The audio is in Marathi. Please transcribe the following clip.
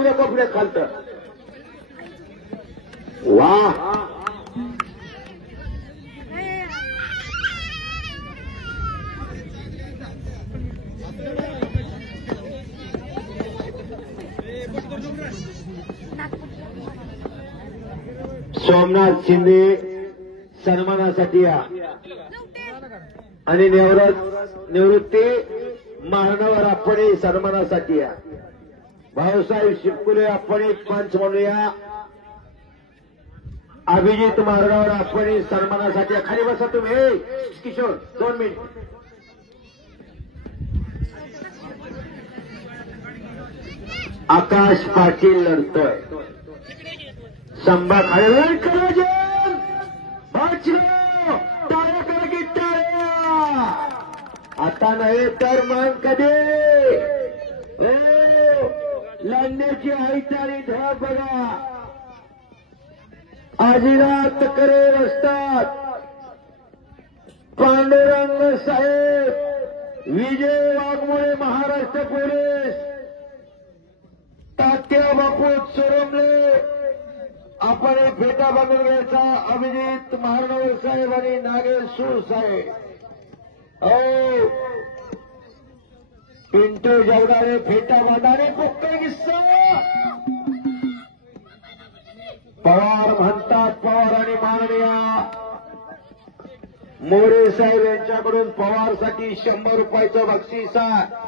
जाऊ द्या कपड्यात खालतं. वा सोमनाथ शिंदे सन्मानासाठी या आणि निवृत्ती महानवर आपण सन्मानासाठी या. भाऊसाहेब शिवकुले आपण एक पंच म्हणूया. अभिजित मार्गावर आपण सन्मानासाठी या. खाली बसा तुम्ही. किशोर 2 मिनिट. आकाश पाटील लढतोय. संभा खाली करायचे भाचलो टाळ्या करा की टाळ्या. आता नाही तर मग कधी लढण्याची ऐटाळी धाव बघा. आजीरात करे असतात. पांडुरंग साहेब, विजय वाघमोळे, महाराष्ट्र पोलीस, तात्या बापू सोरमले आपण फेटा बांधून घ्यायचा. अभिजित महानवर साहेब आणि नागेश सूर साहेब. हो पिंटू जगदाळे फेटा बांधाने पोक्का किस्सा. पवार म्हणतात. पवार आणि माननीय मोरे साहेब यांच्याकडून पवारसाठी 100 रुपयाचं बक्षीस आहे.